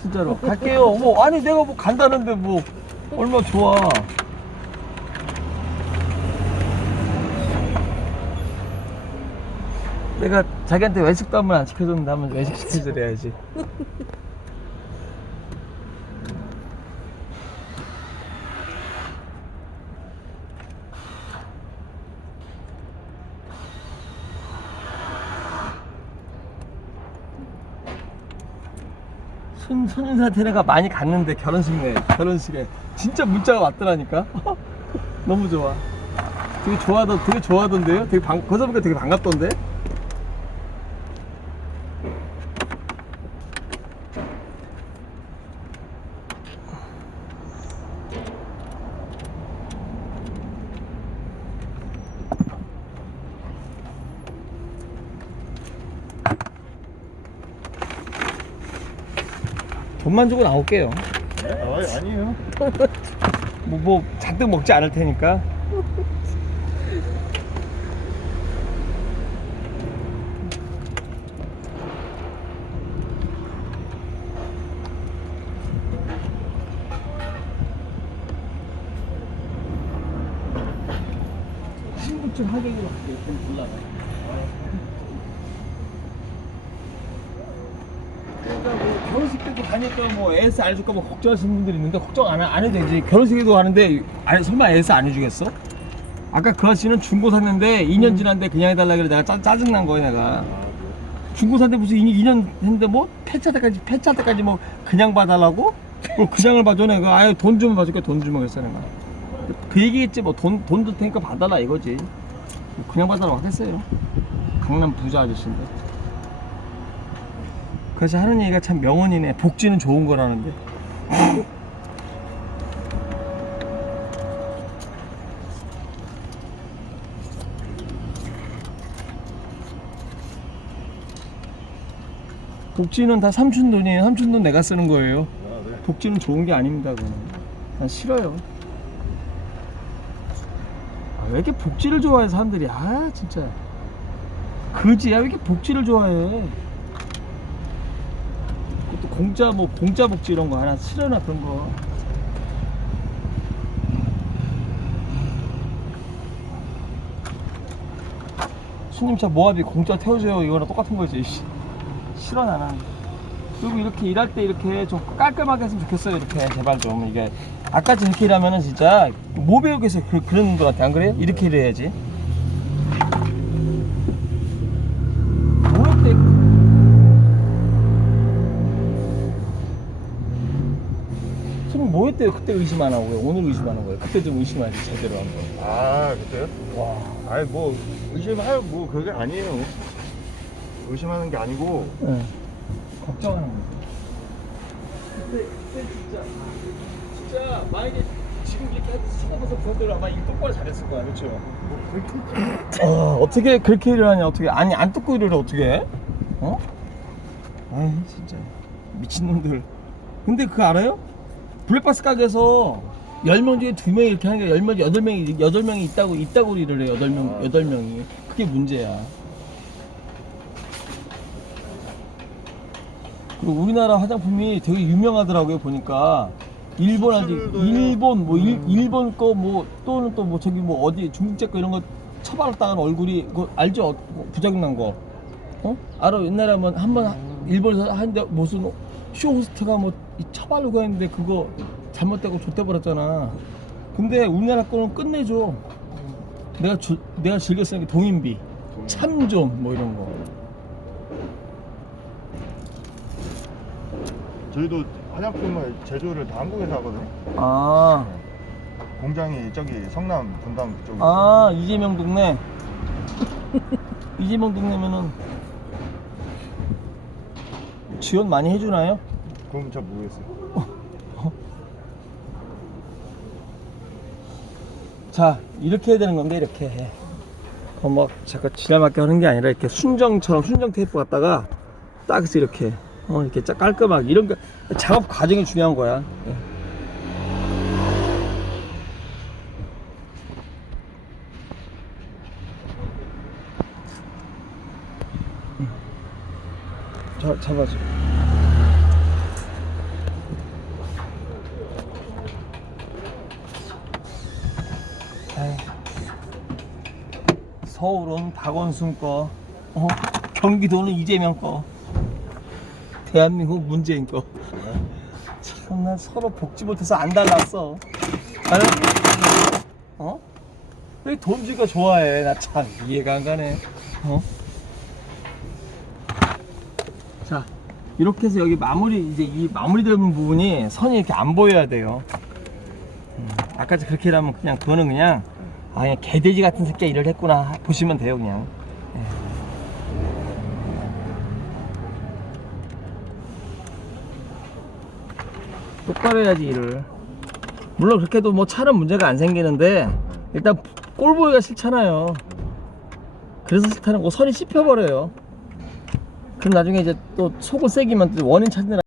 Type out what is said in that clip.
진짜로 갈게요. 뭐 아니 내가 뭐 간다는데 뭐 얼마 나 좋아. 내가 자기한테 외식도 한번 안 시켜줬는데 한번 외식 시켜드려야지. 손, 손인사한테 내가 많이 갔는데 결혼식에 결혼식에 진짜 문자가 왔더라니까? 너무 좋아. 되게 좋아하던 되게 좋아하던데요? 되게 반 거기서 보니까 되게 반갑던데 돈만 주고 나올게요. 아, 아니에요. 뭐, 뭐 잔뜩 먹지 않을 테니까. 신분증 확인으로 할게요. 좀 올라가 그러니까 뭐 결혼식 때도 가니까 뭐 AS 안 해줄까 뭐 걱정하시는 분들이 있는데 걱정 안, 해- 안 해도 되지. 결혼식에도 가는데 아니, 설마 AS 안 해주겠어? 아까 그 아저씨는 중고 샀는데 2년 지났는데 그냥 해달라 그래. 내가 짜, 짜증난 거야 내가. 중고 샀는데 무슨 2, 년 했는데 뭐 폐차 때까지 폐차 때까지 뭐 그냥 봐달라고? 뭐 그냥을 봐줘 내가. 아유 돈 주면 봐줄게 돈 주면 그랬어 내가. 그 얘기했지 뭐. 돈 돈 줄 테니까 봐달라 이거지. 뭐 그냥 봐달라고 하겠어요. 강남 부자 아저씨인데 그래서 하는 얘기가 참 명언이네. 복지는 좋은 거라는데. 복지는 다 삼촌 돈이에요. 삼촌 돈 내가 쓰는 거예요. 아, 네. 복지는 좋은 게 아닙니다 그거는. 난 싫어요. 아, 왜 이렇게 복지를 좋아해 사람들이? 아 진짜. 그지야? 왜 이렇게 복지를 좋아해? 또 공짜 뭐 공짜 복지 이런 거 하나 싫어나 그런 거? 손님차 모하비 공짜 태워줘요. 이거랑 똑같은 거지. 씨. 싫어 나는 그리고 이렇게 일할 때 이렇게 좀 깔끔하게 했으면 좋겠어요 이렇게. 제발 좀. 이게 아까처럼 이렇게 일하면은 진짜 뭐 배우겠어요 그, 그런 거 같아. 안 그래요? 이렇게 일해야지 뭐 했대요 그때 의심 안 하고요 오늘 의심 안 하고요 그때 좀 의심하지 제대로 한번 아, 그때요? 와 아이, 뭐, 의심할, 뭐, 그게 아니에요. 의심하는 게 아니고, 네. 걱정하는 거죠. 근데, 근데 진짜, 진짜 만약에 지금 이렇게 하듯이 쳐다봐서 그런대로 아마 일 똑바로 잘했을 거야, 그렇죠? 뭐, 그렇게. 어, 어떻게 그렇게 일을 하냐, 어떻게 아니 안 뜯고 일을 어떻게 해? 어? 아이 진짜 미친놈들. 근데 그거 알아요? 블랙박스 가게에서 10명 중에 2명이 이렇게 하니까 10명, 8명이, 8명이 있다고, 있다고 일을 해요. 8명, 아. 8명이. 그게 문제야. 그리고 우리나라 화장품이 되게 유명하더라고요, 보니까. 일본 아직? 일본, 뭐, 일, 음. 일본 거, 뭐, 또는 또 뭐, 저기 뭐, 어디, 중국제 거 이런 거 처발았다간 얼굴이, 그거 알죠? 어, 뭐 부작용 난 거. 어? 알아, 옛날에 한번, 한번 일본에서 한데 무슨 쇼 호스트가 뭐, 이 처바르고 했는데 그거 잘못되고 좆대버렸잖아. 근데 우리나라 거는 끝내줘. 내가, 주, 내가 즐겼으니까 동인비. 참 좀, 뭐 이런 거. 저희도 화장품을 제조를 다 한국에서 하거든요. 아, 공장이 저기 성남 분당 그쪽에. 아, 이재명 동네. 이재명 동네면은 지원 많이 해주나요? 그럼 잘 모르겠어요. 자, 이렇게 해야 되는 건데, 이렇게 해. 어, 막, 잠깐 지나맞게 하는 게 아니라, 이렇게 순정처럼, 순정 테이프 갖다가, 딱 해서 이렇게, 어, 이렇게 쫙 깔끔하게. 이런 거, 작업 과정이 중요한 거야. 예. 자, 잡아줘. 서울은 박원순 거. 어? 경기도는 이재명 거. 대한민국 문재인 거. 참나 서로 복지 못해서 안 달랐어. 나는 어? 왜 돈주가 좋아해? 나 참 이해가 안 가네. 어? 자, 이렇게 해서 여기 마무리 이제 이 마무리되는 부분이 선이 이렇게 안 보여야 돼요. 음, 아까 그렇게 하면 그냥 그거는 그냥 아 그냥 개돼지 같은 새끼가 일을 했구나 보시면 돼요 그냥. 예. 똑바로 해야지 일을. 물론 그렇게 해도 뭐 차는 문제가 안 생기는데 일단 꼴 보기가 싫잖아요. 그래서 싫다는 거 선이 씹혀버려요. 그럼 나중에 이제 또 속을 새기면 또 원인 찾느라